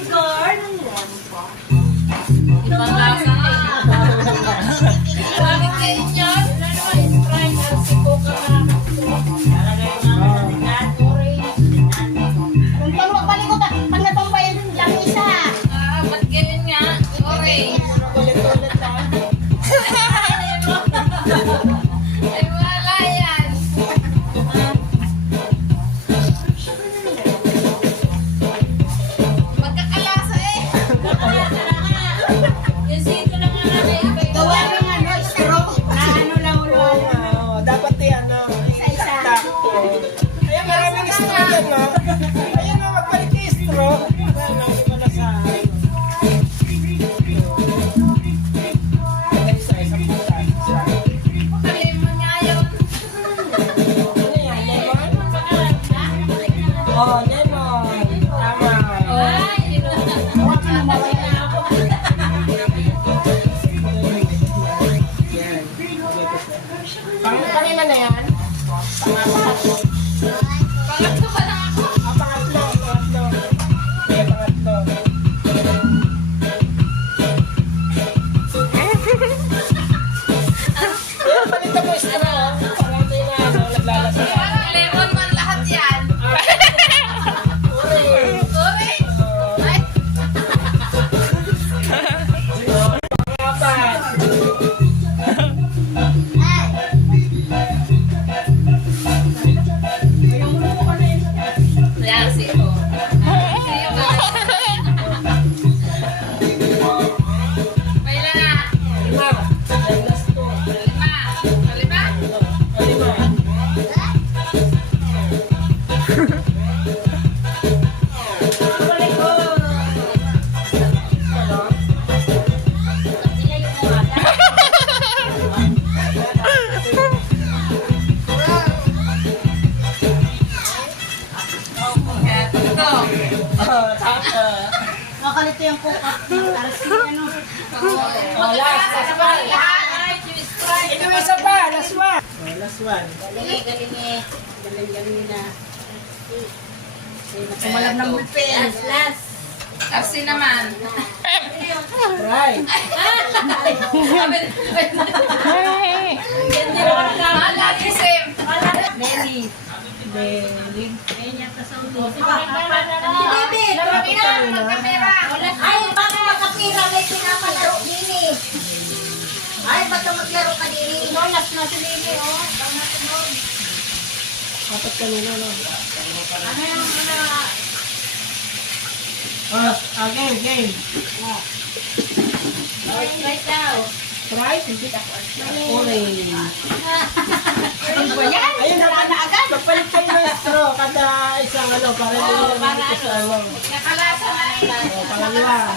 Igor, ng lemon po. Ibang lasa nga. Bakit kayo dyan? Sprite at si Coca na. Kung palikot, pag natumbayan lang isa. Ba't ganyan nga? Orange. Ulit-ulit lang. Ay, wala yan. Magkakalasa eh. Yung sito lang nga namin. Gawa ng straw na lang ulo. Oo, dapat yan, Isa-isa. sakto. Kaya maraming straw yan, no? Ayun, no, magbalik yung straw. Lagi mo na sa... Isa-isa po tayo. Kalimon nga yun. Ano yan, lemon? Oh, lemon. Tama. Ay, yun na. Nakasaya na ako. Yan. Kanina na yan? Pangatlo. Pangatlo pa lang ako. Pangatlo. Okay, pangatlo. Palitan mo straw. Para hindi na, naglalasa. Parang lemon man lahat yan. Sorry. Ay, Pangapat. yan si Ko. Pailan na? Lima. Ay, last two. Lima. Lima? Lima. Ito. Nakalito yung cook-up. Ano? Last one. Ay, Sprite. Ito yung isa pa. Last one. Last one. Galing eh. Galing na. Sumalab ng bulpen. Last. Kasi naman. Right. Hindi naman naman. Lagi same. Nelly. Nelly. Bibi! Lawagin na. Magkamera. Ay, baka makapira. May pinapalaro din eh. Ay, baka maglaro ka din. Inolas na si Lili, oh. Apat kanina, no? Ano yung Game. right daw. Right? Orange. Ano ba yan? Ayun, agad. Magpalit kayo ng straw kada isang para hindi nyo para naman sa ano. Nakalasa na eh. Pangalawa.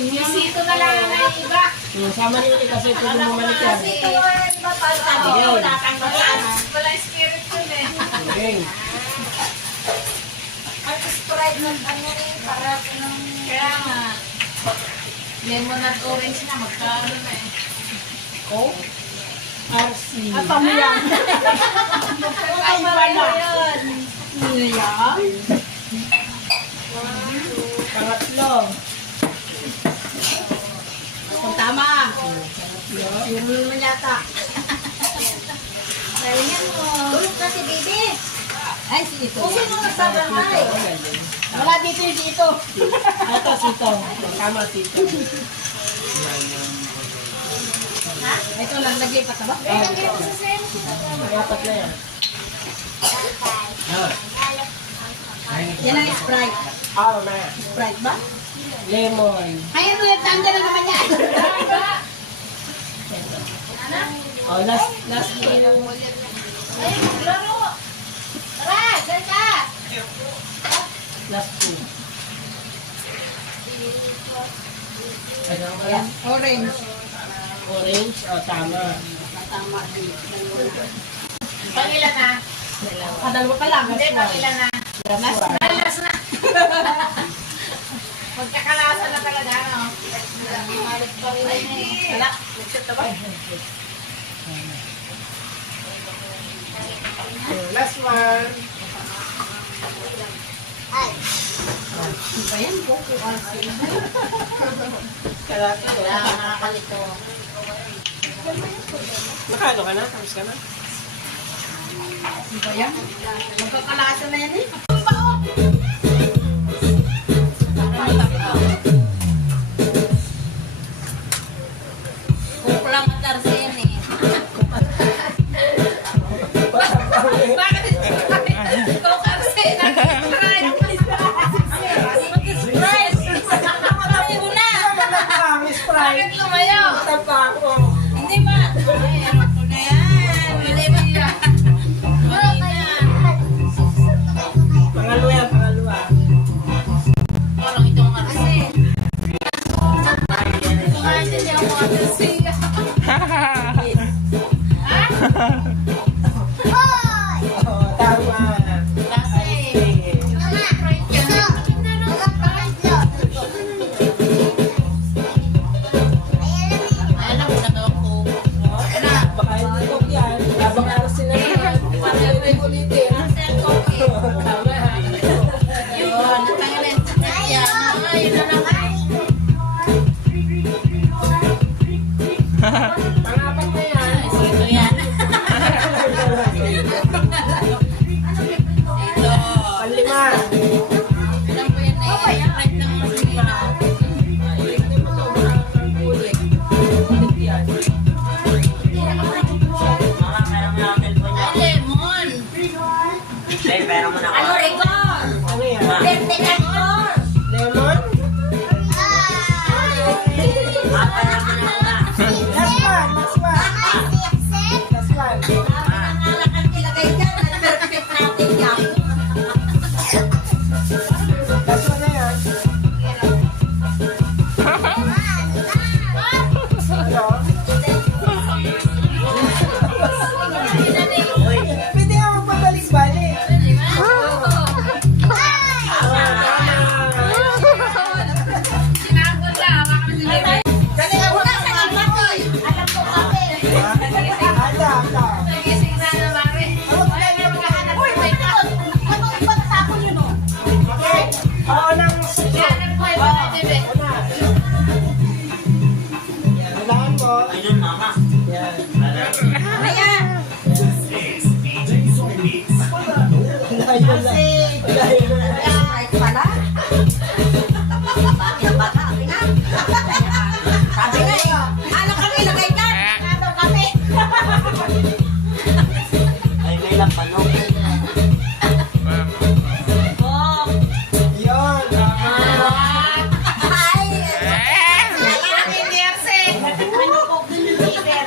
Yung sito na lang na yung iba. Sama niyo kasi pwede mo balik yan. Kasi ito yung batal sabi ko, tatanggalan. Wala spirit yun eh. Game. Ang Sprite ng ano rin, para ng... Kaya nga. Lemon at orange na. Magkaano na eh. Coke. RC. Apa mo yan? Kakaiba na yun. Yan. Pangatlo. Kung tama. Yun mo naman yata. Galingan mo. Tulog na si Bibi. Ay, si Ito. Kung sino nagsabantay? Wala dito yung dito. Ito, sito. Tama, sito. Ito lang, naglipat na ba? May apat na yan. Yan ang Sprite. Na. Sprite ba? Lemon. Ay, ano yung tanda na naman yan? Last two. Ay, maglaro. Tara, dyan ka. Last two. Yan, orange. Orange. Tama. Tama din. Pangilan na. Dalawa pa lang. Hindi, pangilan na. Last na. Magkakalasa na talaga, no? Malit pa rin eh. Wala. Nagsit na ba? Last one. Ayan po, QRC. Kaya, Nakakalito. nakano ka na? Tapos ka na? Ano ba yan? Magkakalasa na yan eh. Kukulang at arsa yan eh. Bakit? QRC na. Miss Pride. Bakit lumayo? Tapa ako. Hindi ba? Ay, ano ko na yan. Wala ba yan? Pangalawa yan, pangalawa. Parang itong arsi. Kumain din ako arsi. Oo, tama. Kasi, alam mo na daw ako. Baka hindi ko yan. Habang aras sila naman. Paano yung ulitin? Tama. Yun, natangalan sa kanya. Yun na lang. Pangapat na yan. Ito yan. Ito. Panlima. Alam ko yan eh. Right lang ang sige na. Hindi mo ito makakaulit. Ulit yan. Ay, lemon. Ano record? Ano yan? Birthday na record. Lemon? Last one. Last one. Nangangalan ilagay dyan. Perfect natin yan. Last one na yan. Ano? Pwede nga magbabalik-balik. Sinabot lang. Baka masilipin. Wala sa kapatid. Alam ko kami. Ada. Nagising na na, Mari. Uy, may takot. Ano ibang tapon yun o? Okay. Oo, nang Kanan po, iba na, Bebe. Una. Yan, unahan mo. Yan. Ayan. Layo lang. Layo lang. Right pala. Bakit bata? Sabi nga eh. Ano kami ilagay dyan? Ano kami? Oh. Yun. Ay. Ano po, ganun leader.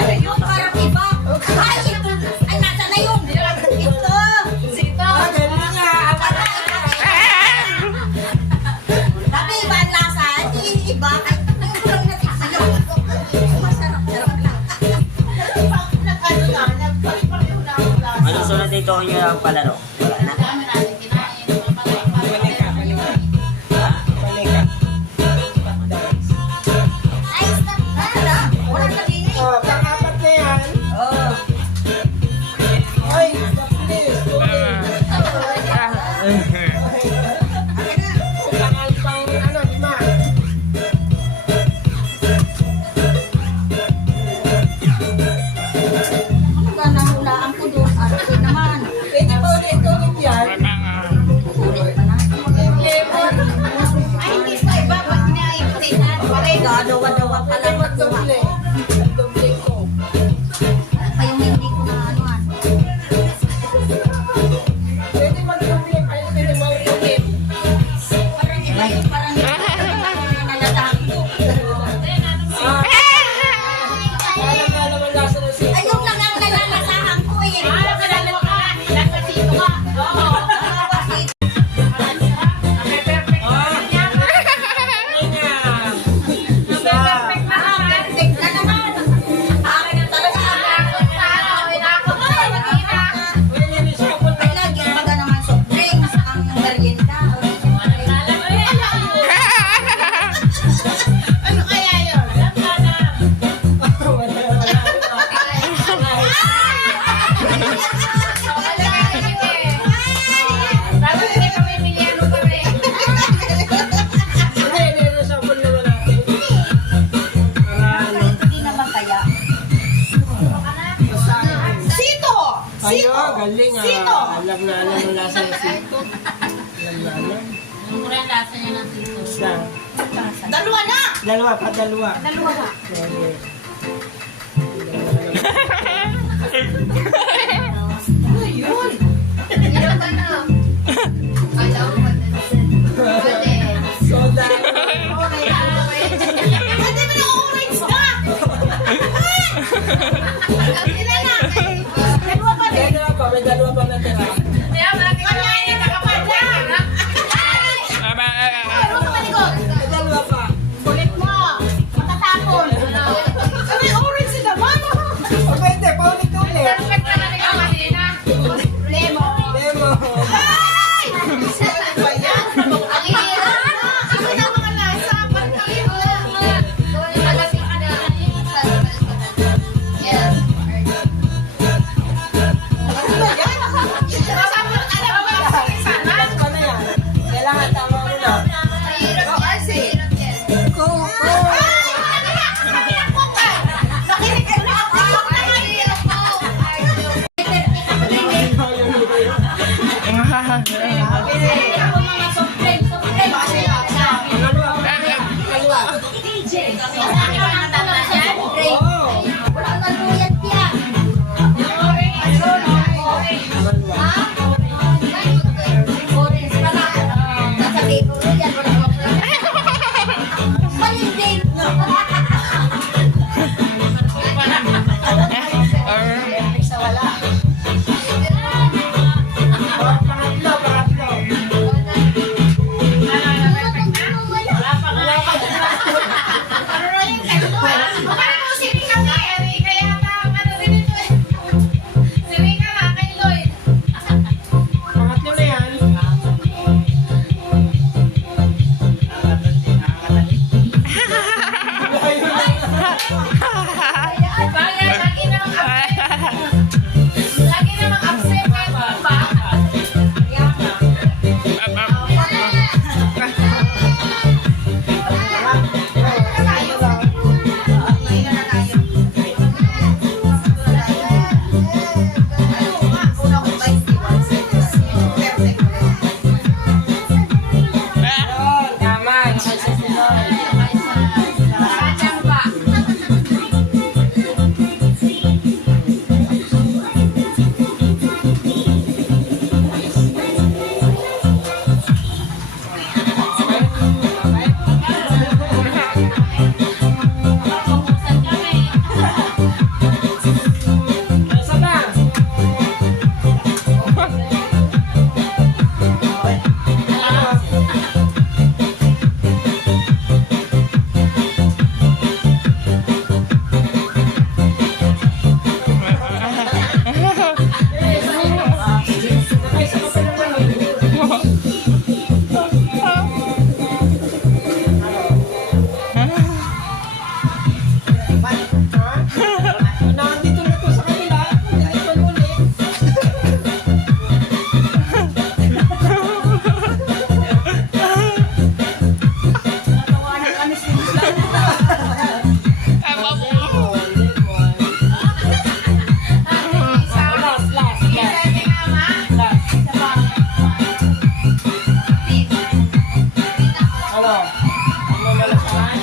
Ay, yun, parang iba. Ay, ito. Ay, nasa na yun. Ito. Sito. Galing nga. Tapi iba ang lasa. Hindi iba. Ay, ang kurang natin sa'yo. Masarap. Sarap lang. Ano sunod dito nyo ang palaro? Wala na. Dami natin kinain. Balik ka. Ay, stop. Wala. Walang kadini. Oh, pangapat na yan. Oh. Oy, please. Pang ano, lima. Ano ba nahulaan ko doon? Arte naman. Pwede ba ulit yan? Ulit pa na. Lemon. Ay, hindi pa iba. Pag naipitan. Bakit? Gadawa-dawa pa lang. Doble. Doble ko. Pa yung hindi ko na ano. Pwede mag-doble. Ay, pwede mag-ulit. Parang iba yung parang nalatahan ko. Alam nga naman lasa ng sito. Ayun lang ang nalalasahan ko eh. Ah, kalala ka. Nasa sito ka. Oo. Tapos hindi kami milyano pa rin. Hindi, reshuffle naman natin. Para ano. Hindi naman kaya. Sito! Ayo, galing ah. Sito! Alam na ang lasa ng sito. Alam na alam. Yung mura lasa niya ng sito. Isa. Dalawa na! Dalawa pa, dalawa. Dalawa na. Okay. Ano yun? Hirap ka na. Kala ko pati. Soda. Pwede mo na orange na! Ilan na? Dalawa pa rin. Dalawa pa, may dalawa pa natira. Kaya malaki ka na yung nakapadya. Ano ka malikot? May dalawa pa. Kulit mo. Matatapon. May orange naman. O pwede, paulit-ulit. Perfect na natin ang kanina. Lemon. Demo. Ay! Ang hirap. Ano na mga lasa? Pagkakito. Ano ba yan? Last pa na yan. Kailangan tama mo na. Pangatlo, pangatlo. Pangatlo na yan. Lagi namang absent ka ba? Yun, tama. Nakasunod. Isa na. Isa ka pa naman. Nandito na to sa kanila. Ito ulit. Last, last, last. Last. Ano? Ano malasahan?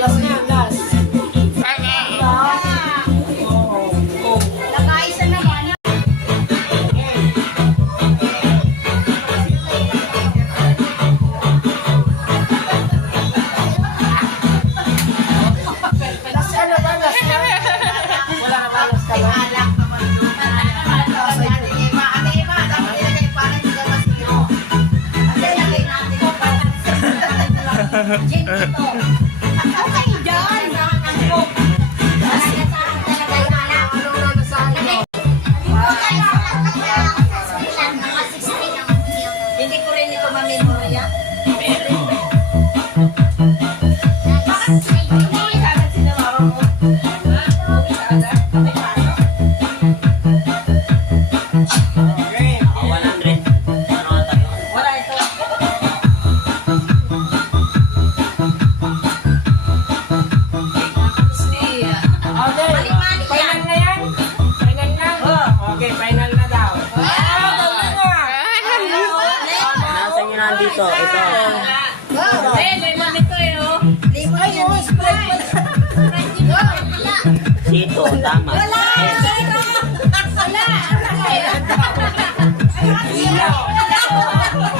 Last na yan, last. Oh, oh. Nakaisa naman. Last ka na ba? Last na? Wala ka ba? Last ka na? Jen, ito. Okay, dyan. ito. Eh, lemon ito eh, oh. Limon Ay, yan. oh, Sprite pala. Dito, tama. Wala! Zero! Wala! Zero.